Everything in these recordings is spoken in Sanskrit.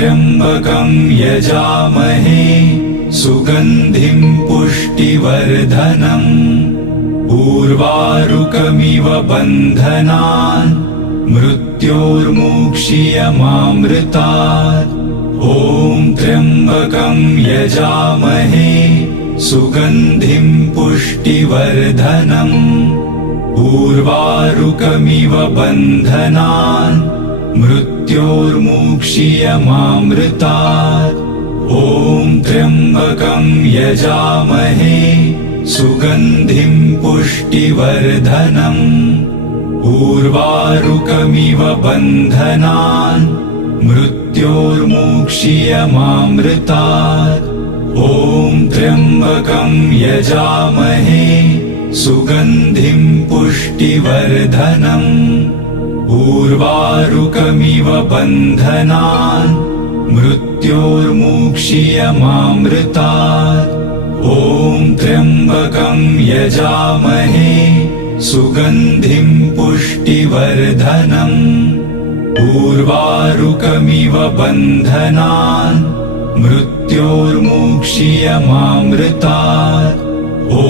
त्र्यम्बकं यजामहे सुगन्धिं पुष्टिवर्धनम् उर्वारुकमिव बन्धनान् मृत्योर्मुक्षीयमामृतात् ॐ त्र्यम्बकं यजामहे सुगन्धिं पुष्टिवर्धनम् उर्वारुकमिव बन्धनान् मृत्योर्मुक्षीयमामृतात् ॐ त्र्यम्बकं यजामहे सुगन्धिं पुष्टिवर्धनम् उर्वारुकमिव बन्धनान् मृत्योर्मुक्षीयमामृतात् ॐ त्र्यम्बकं यजामहे सुगन्धिं पुष्टिवर्धनम् उर्वारुकमिव बन्धनान् मृत्योर्मुक्षीयमामृतात् ॐ त्र्यम्बकं यजामहे सुगन्धिं पुष्टिवर्धनम् उर्वारुकमिव बन्धनान् मृत्योर्मुक्षीयमामृतात् ॐ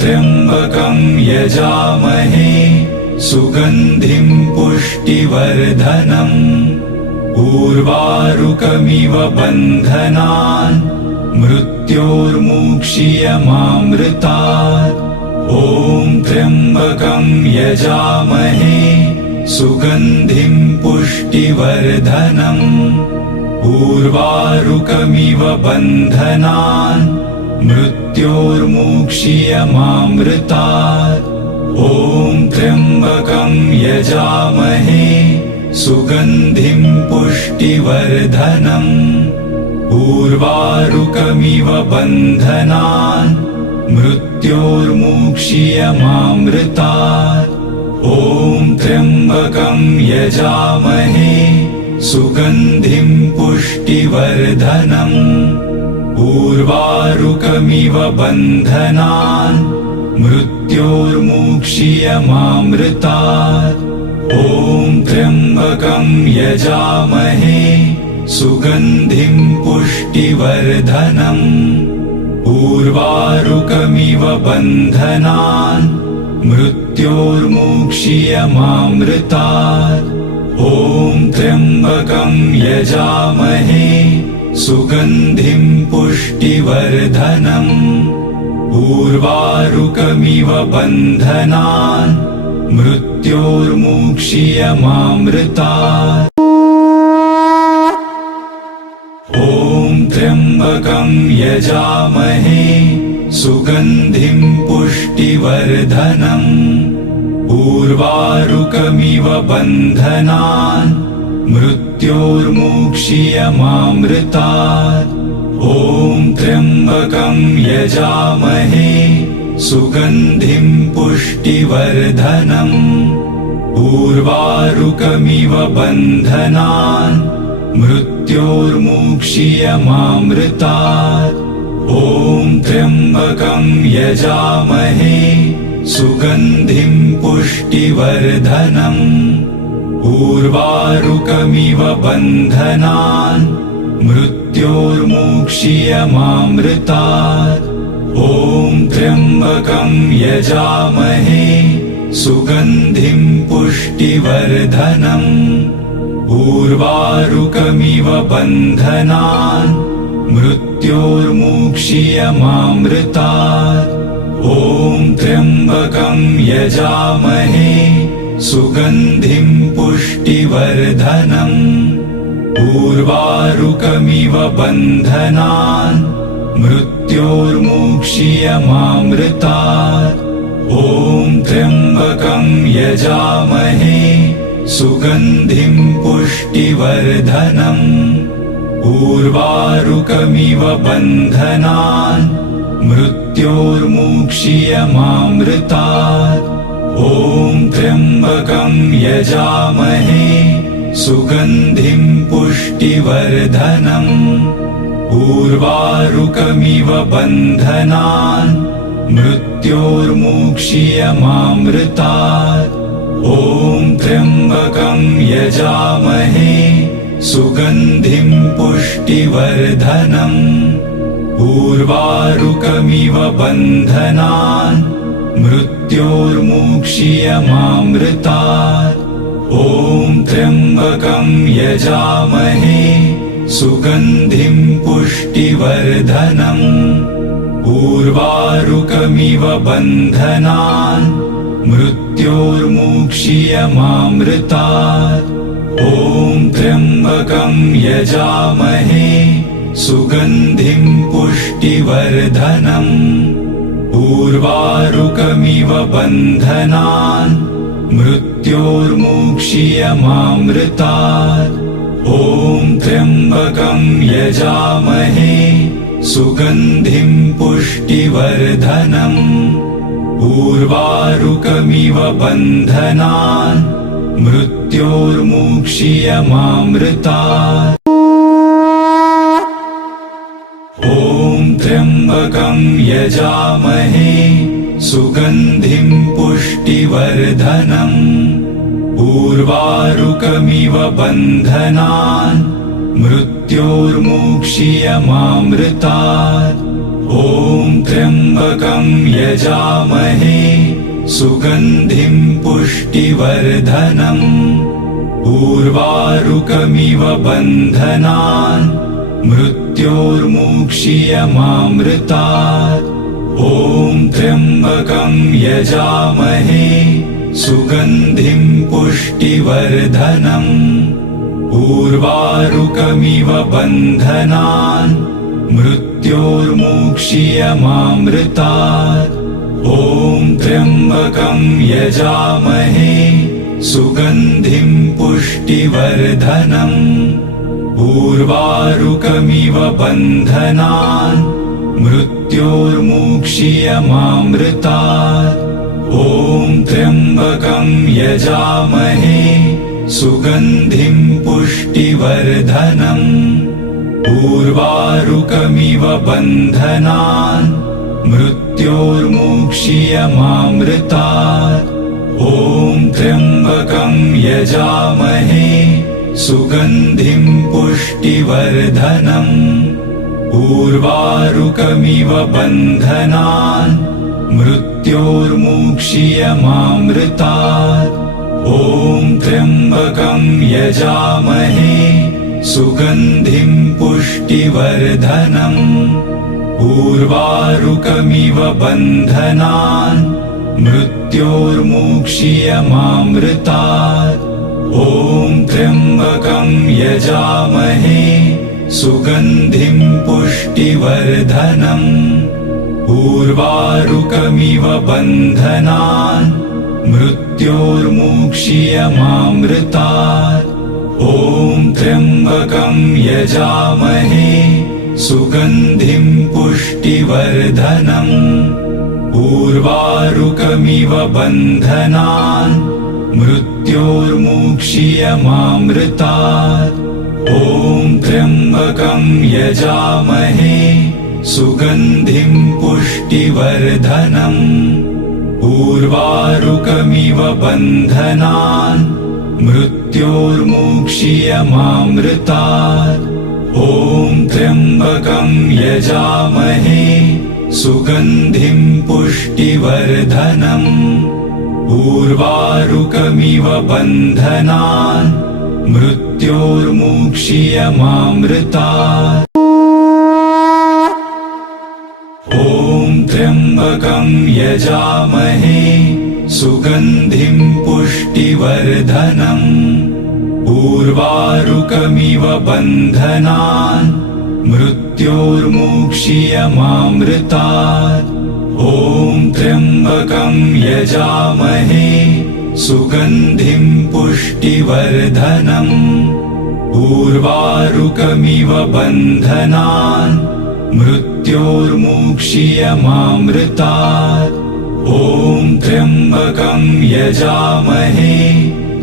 त्र्यम्बकं यजामहे सुगन्धिं पुष्टिवर्धनम् उर्वारुकमिव बन्धनान् मृत्योर्मुक्षीयमामृतात् ॐ त्र्यम्बकं यजामहे सुगन्धिं पुष्टिवर्धनम् उर्वारुकमिव बन्धनान् मृत्योर्मुक्षीयमामृतात् ॐ त्र्यम्बकं यजामहे सुगन्धिं पुष्टिवर्धनम् उर्वारुकमिव बन्धनान् मृत्योर्मुक्षीयमामृतात् ॐ त्र्यम्बकं यजामहे सुगन्धिं पुष्टिवर्धनम् उर्वारुकमिव बन्धनान् मृत्योर्मुक्षीयमामृतात् ॐ त्र्यम्बकं यजामहे सुगन्धिं पुष्टिवर्धनम् उर्वारुकमिव बन्धनान् मृत्योर्मुक्षीयमामृतात् ॐ त्र्यम्बकं यजामहे सुगन्धिं पुष्टिवर्धनम् उर्वारुकमिव बन्धनान् मृत्योर्मुक्षीयमामृतात् ॐ त्र्यम्बकं यजामहे सुगन्धिं पुष्टिवर्धनम् उर्वारुकमिव बन्धनान् मृत्योर्मुक्षीयमामृतात् ॐ त्र्यम्बकं यजामहे सुगन्धिं पुष्टिवर्धनम् उर्वारुकमिव बन्धनान् मृत्योर्मुक्षीयमामृतात् ॐ त्र्यम्बकं यजामहे सुगन्धिं पुष्टिवर्धनम् उर्वारुकमिव बन्धनान् मृत्योर्मुक्षीयमामृतात् ॐ त्र्यम्बकं यजामहे सुगन्धिं पुष्टिवर्धनम् उर्वारुकमिव बन्धनान् मृत्योर्मुक्षीयमामृतात् ॐ त्र्यम्बकं यजामहे सुगन्धिं पुष्टिवर्धनम् उर्वारुकमिव बन्धनान् मृत्योर्मुक्षीयमामृतात् ॐ त्र्यम्बकं यजामहे सुगन्धिं पुष्टिवर्धनम् उर्वारुकमिव बन्धनान् मृत्योर्मुक्षीयमामृतात् ॐ त्र्यम्बकं यजामहे सुगन्धिं पुष्टिवर्धनम् उर्वारुकमिव बन्धनान् मृत्योर्मुक्षीयमामृतात् ॐ त्र्यम्बकं यजामहे सुगन्धिं पुष्टिवर्धनम् उर्वारुकमिव बन्धनान् मृत्योर्मुक्षीयमामृतात् ॐ त्र्यम्बकं यजामहे सुगन्धिं पुष्टिवर्धनम् उर्वारुकमिव बन्धनान् मृत्योर्मुक्षीयमामृतात् ॐ त्र्यम्बकं यजामहे सुगन्धिं पुष्टिवर्धनम् उर्वारुकमिव बन्धनान् मृत्योर्मुक्षीयमामृतात् ॐ त्र्यम्बकं यजामहे सुगन्धिं पुष्टिवर्धनम् उर्वारुकमिव बन्धनान् मृत्योर्मुक्षीयमामृतात् ॐ त्र्यम्बकं यजामहे सुगन्धिं पुष्टिवर्धनम् उर्वारुकमिव बन्धनान् मृत्योर्मुक्षीयमामृतात् ॐ त्र्यम्बकं यजामहे सुगन्धिं पुष्टिवर्धनम् उर्वारुकमिव बन्धनान् मृत्योर्मुक्षीयमामृतात् ॐ त्र्यम्बकं यजामहे सुगन्धिं पुष्टिवर्धनम् उर्वारुकमिव बन्धनान् मृत्योर्मुक्षीयमामृतात् ॐ त्र्यम्बकं यजामहे सुगन्धिं पुष्टिवर्धनम् उर्वारुकमिव बन्धनान् मृत्योर्मुक्षीयमामृतात् ॐ त्र्यम्बकं यजामहे सुगन्धिं पुष्टिवर्धनम् उर्वारुकमिव बन्धनान् मृत्योर्मुक्षीयमामृतात् ॐ त्र्यम्बकं यजामहे सुगन्धिं पुष्टिवर्धनम् उर्वारुकमिव बन्धनान् मृत्योर्मुक्षीयमामृतात् ॐ त्र्यम्बकं यजामहे सुगन्धिं पुष्टिवर्धनम् उर्वारुकमिव बन्धनान् मृत्योर्मुक्षीयमामृतात् ॐ त्र्यम्बकं यजामहे सुगन्धिं पुष्टिवर्धनम् उर्वारुकमिव बन्धनान् मृत्योर्मुक्षीयमामृतात् ॐ त्र्यम्बकं यजामहे सुगन्धिं पुष्टिवर्धनम् उर्वारुकमिव बन्धनान् मृत्योर्मुक्षीयमामृतात् ॐ त्र्यम्बकं यजामहे सुगन्धिं पुष्टिवर्धनम् उर्वारुकमिव बन्धनान् मृत्योर्मुक्षीयमामृतात् ॐ त्र्यम्बकं यजामहे सुगन्धिं पुष्टिवर्धनम् उर्वारुकमिव बन्धनान् मृत्योर्मुक्षीयमामृतात् ॐ त्र्यम्बकं यजामहे सुगन्धिं पुष्टिवर्धनम् उर्वारुकमिव बन्धनान् मृत्योर्मुक्षीयमामृतात् ॐ त्र्यम्बकं यजामहे सुगन्धिं पुष्टिवर्धनम् उर्वारुकमिव बन्धनान् मृत्योर्मुक्षीयमामृतात् ॐ त्र्यम्बकं यजामहे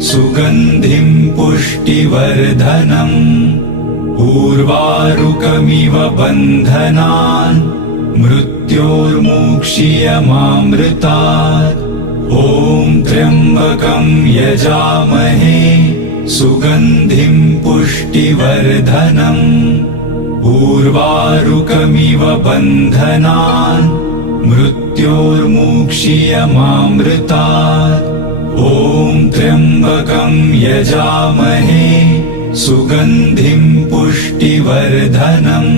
सुगन्धिं पुष्टिवर्धनम् उर्वारुकमिव बन्धनान् मृत्योर्मुक्षीयमामृतात् ॐ त्र्यम्बकं यजामहे सुगन्धिं पुष्टिवर्धनम् उर्वारुकमिव बन्धनान् मृत्योर्मुक्षीयमामृतात् ॐ त्र्यम्बकं यजामहे सुगन्धिं पुष्टिवर्धनम्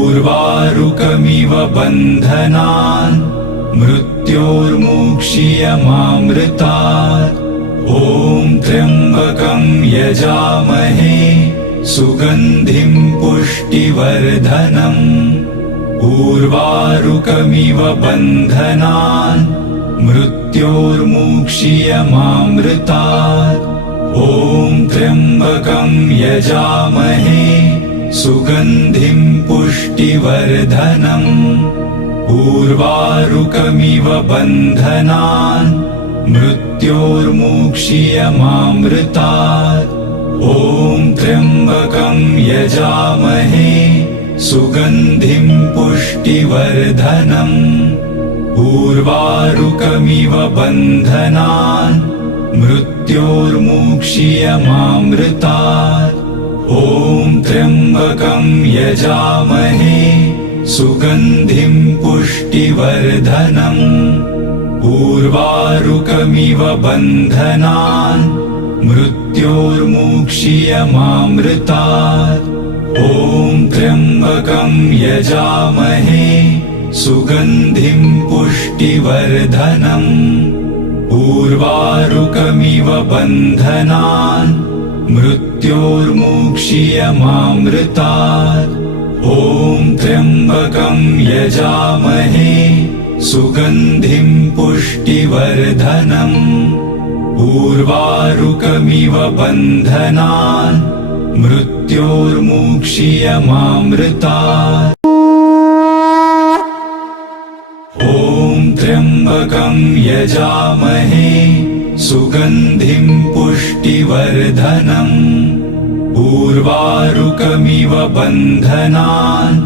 उर्वारुकमिव बन्धनान् मृत्योर्मुक्षीयमामृतात् ॐ त्र्यम्बकं यजामहे सुगन्धिं पुष्टिवर्धनम् उर्वारुकमिव बन्धनान् मृत्योर्मुक्षीयमामृतात् ॐ त्र्यम्बकं यजामहे सुगन्धिं पुष्टिवर्धनम् उर्वारुकमिव बन्धनान् मृत्योर्मुक्षीयमामृतात् ॐ त्र्यम्बकं यजामहे सुगन्धिं पुष्टिवर्धनम् उर्वारुकमिव बन्धनान् मृत्योर्मुक्षीयमामृतात् ॐ त्र्यम्बकं यजामहे सुगन्धिं पुष्टिवर्धनम् उर्वारुकमिव बन्धनान् मृत्योर्मुक्षीयमामृतात् ॐ त्र्यम्बकं यजामहे सुगन्धिं पुष्टिवर्धनम् उर्वारुकमिव बन्धनान् मृत्योर्मुक्षीयमामृतात् ॐ त्र्यम्बकं यजामहे सुगन्धिं पुष्टिवर्धनम् उर्वारुकमिव बन्धनान् मृत्योर्मुक्षीयमामृतात् ॐ त्र्यम्बकं यजामहे सुगन्धिं पुष्टिवर्धनम् उर्वारुकमिव बन्धनान्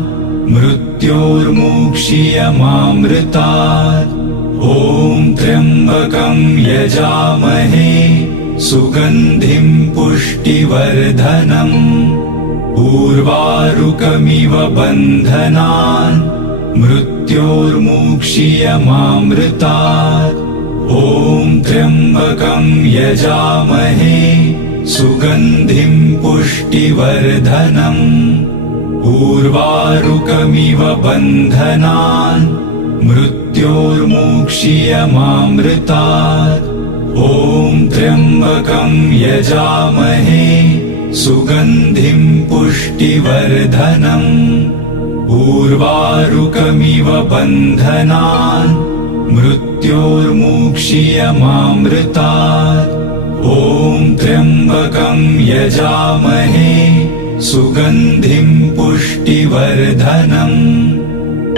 मृत्योर्मुक्षीयमामृतात् ॐ त्र्यम्बकं यजामहे सुगन्धिं पुष्टिवर्धनम् उर्वारुकमिव बन्धनान् मृत्योर्मुक्षीयमामृतात् ॐ त्र्यम्बकं यजामहे सुगन्धिं पुष्टिवर्धनम् उर्वारुकमिव बन्धनान् मृत्योर्मुक्षीयमामृतात् ॐ त्र्यम्बकं यजामहे सुगन्धिं पुष्टिवर्धनम् उर्वारुकमिव बन्धनान् मृत्योर्मुक्षीयमामृतात् ॐ त्र्यम्बकं यजामहे सुगन्धिं पुष्टिवर्धनम्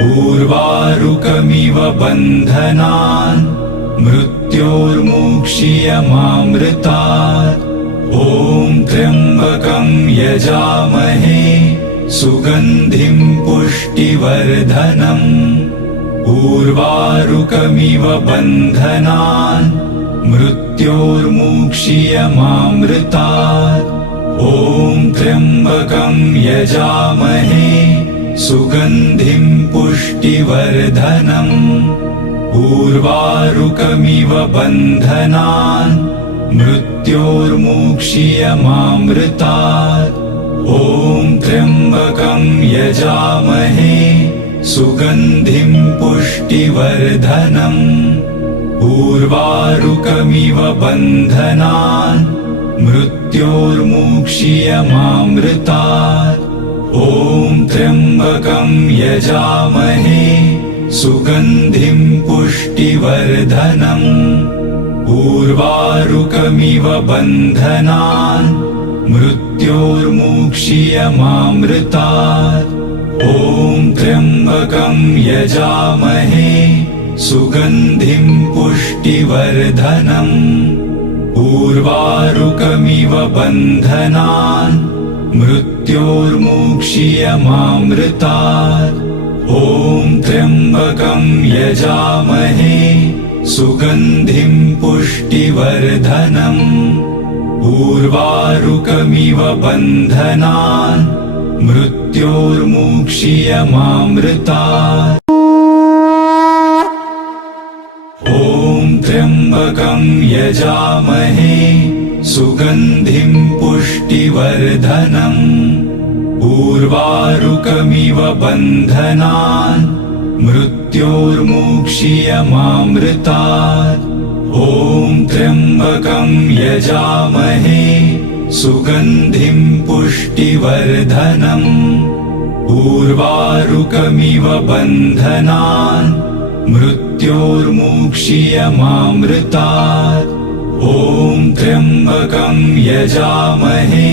उर्वारुकमिव बन्धनान् मृत्योर्मुक्षीयमामृतात् ॐ त्र्यम्बकं यजामहे सुगन्धिं पुष्टिवर्धनम् उर्वारुकमिव बन्धनान् मृत्योर्मुक्षीयमामृतात् ॐ त्र्यम्बकं यजामहे सुगन्धिं पुष्टिवर्धनम् उर्वारुकमिव बन्धनान् मृत्योर्मुक्षीयमामृतात् ॐ त्र्यम्बकं यजामहे सुगन्धिं पुष्टिवर्धनम् उर्वारुकमिव बन्धनान् मृत्योर्मुक्षीयमामृतात् ॐ त्र्यम्बकं यजामहे सुगन्धिं पुष्टिवर्धनम् उर्वारुकमिव बन्धनान् मृत्योर्मुक्षीयमामृतात् ॐ त्र्यम्बकं यजामहे सुगन्धिं पुष्टिवर्धनम् उर्वारुकमिव बन्धनान् मृत्योर्मुक्षीयमामृतात् ॐ त्र्यम्बकं यजामहे सुगन्धिं पुष्टिवर्धनम् उर्वारुकमिव बन्धनान् मृत्योर्मुक्षीयमामृतात्। ॐ त्र्यम्बकं यजामहे सुगन्धिं पुष्टिवर्धनम् उर्वारुकमिव बन्धनान् मृत्योर्मुक्षीयमामृतात्। ॐ त्र्यम्बकं यजामहे सुगन्धिं पुष्टिवर्धनम् उर्वारुकमिव बन्धनान् मृत्योर्मुक्षीयमामृतात्। ॐ त्र्यम्बकं यजामहे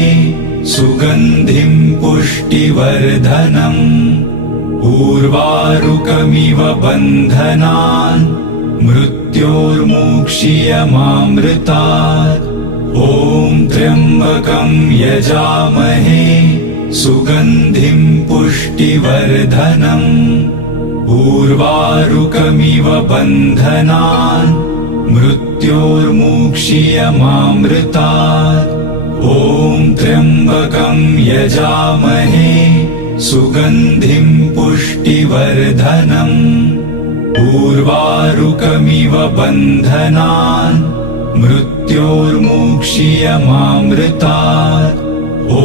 सुगन्धिं पुष्टिवर्धनम् उर्वारुकमिव बन्धनान् मृत्योर्मुक्षीयमामृतात्। ॐ त्र्यम्बकं यजामहे सुगन्धिं पुष्टिवर्धनम् उर्वारुकमिव बन्धनान् मृत्योर्मुक्षीयमामृतात्। ॐ त्र्यम्बकं यजामहे सुगन्धिं पुष्टिवर्धनम् उर्वारुकमिव बन्धनान् मृत्योर्मुक्षीयमामृतात्। ॐ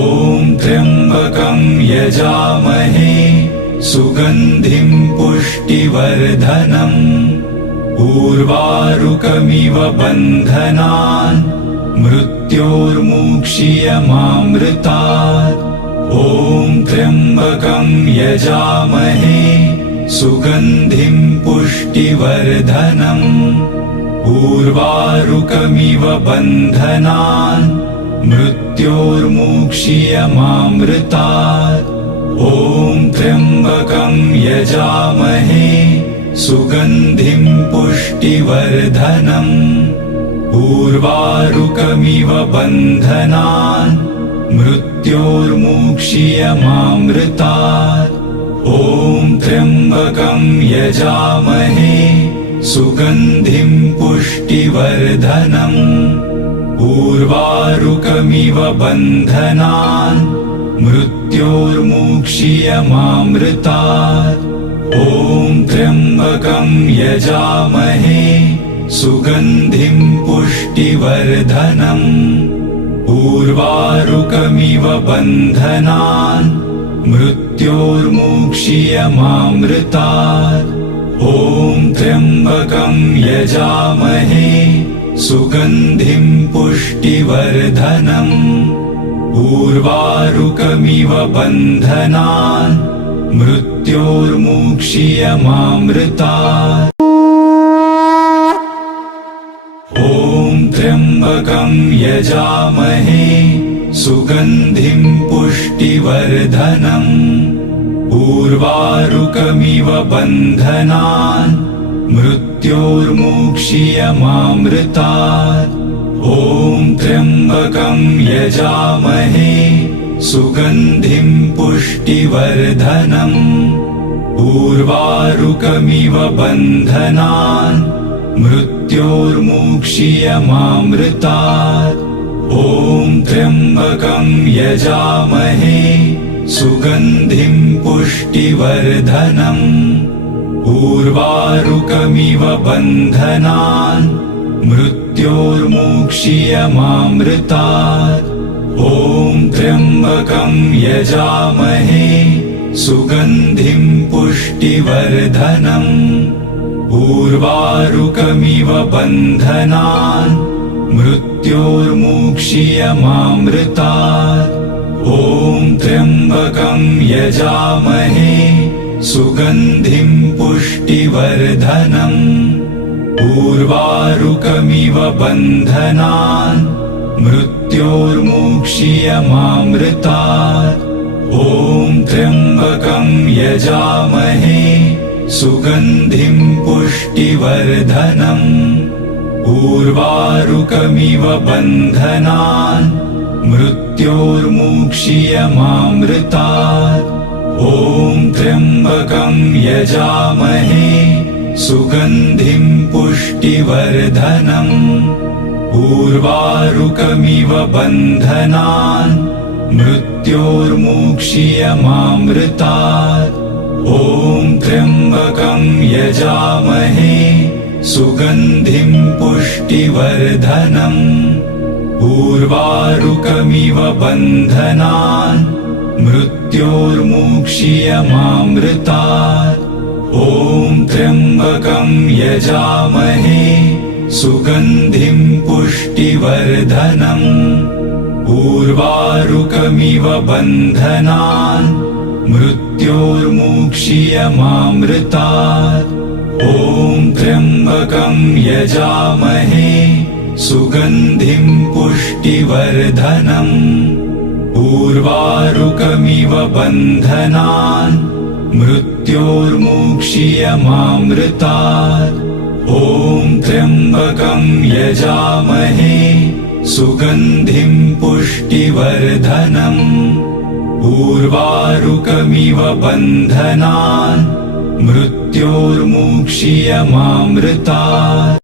त्र्यम्बकं यजामहे सुगन्धिं पुष्टिवर्धनम् उर्वारुकमिव बन्धनान् मृत्योर्मुक्षीयमामृतात्। ॐ त्र्यम्बकं यजामहे सुगन्धिं पुष्टिवर्धनम् उर्वारुकमिव बन्धनान् मृत्योर्मुक्षीयमामृतात्। ॐ त्र्यम्बकं यजामहे सुगन्धिं पुष्टिवर्धनम् उर्वारुकमिव बन्धनान् मृत्योर्मुक्षीयमामृतात्। ॐ त्र्यम्बकं यजामहे सुगन्धिं पुष्टिवर्धनम् उर्वारुकमिव बन्धनान् मृत्योर्मुक्षीयमामृतात्। ॐ त्र्यम्बकं यजामहे सुगन्धिं पुष्टिवर्धनम् उर्वारुकमिव बन्धनान् मृत्योर्मुक्षीयमामृतात्। ॐ त्र्यम्बकं यजामहे सुगन्धिं पुष्टिवर्धनम् उर्वारुकमिव बन्धनान् मृत्योर्मुक्षीयमामृतात्। ॐ त्र्यम्बकं यजामहे सुगन्धिं पुष्टिवर्धनम् उर्वारुकमिव बन्धनान् मृत्योर्मुक्षीयमामृतात्। ॐ त्र्यम्बकं यजामहे सुगन्धिं पुष्टिवर्धनम् उर्वारुकमिव बन्धनान् मृत्योर्मुक्षीयमामृतात्। ॐ त्र्यम्बकं यजामहे सुगन्धिं पुष्टिवर्धनम् उर्वारुकमिव बन्धनान् मृत्योर्मुक्षीयमामृतात्। ॐ त्र्यम्बकं यजामहे सुगन्धिं पुष्टिवर्धनम् उर्वारुकमिव बन्धनान् मृत्योर्मुक्षीयमामृतात्। ॐ त्र्यम्बकं यजामहे सुगन्धिं पुष्टिवर्धनम् उर्वारुकमिव बन्धनान् मृत्योर्मुक्षीयमामृतात्। ॐ त्र्यम्बकं यजामहे सुगन्धिं पुष्टिवर्धनम् उर्वारुकमिव बन्धनान् मृत्योर्मुक्षीयमामृतात्। ॐ त्र्यम्बकं यजामहे सुगन्धिं पुष्टिवर्धनम् उर्वारुकमिव बन्धनान् मृत्योर्मुक्षीयमामृतात् ॐ त्र्यम्बकं यजामहे सुगन्धिं पुष्टिवर्धनम् उर्वारुकमिव बन्धनान् मृत्योर्मुक्षीयमामृतात् ॐ त्र्यम्बकं यजामहे सुगन्धिं पुष्टिवर्धनम् उर्वारुकमिव बन्धनान् मृत्योर्मुक्षीयमामृतात् ॐ त्र्यम्बकं यजामहे सुगन्धिं पुष्टिवर्धनम् उर्वारुकमिव बन्धनान् मृत्योर्मुक्षीयमामृतात् ॐ त्र्यम्बकं यजामहे सुगन्धिं पुष्टिवर्धनम् उर्वारुकमिव बन्धनान् मृत्योर्मुक्षीयमामृतात्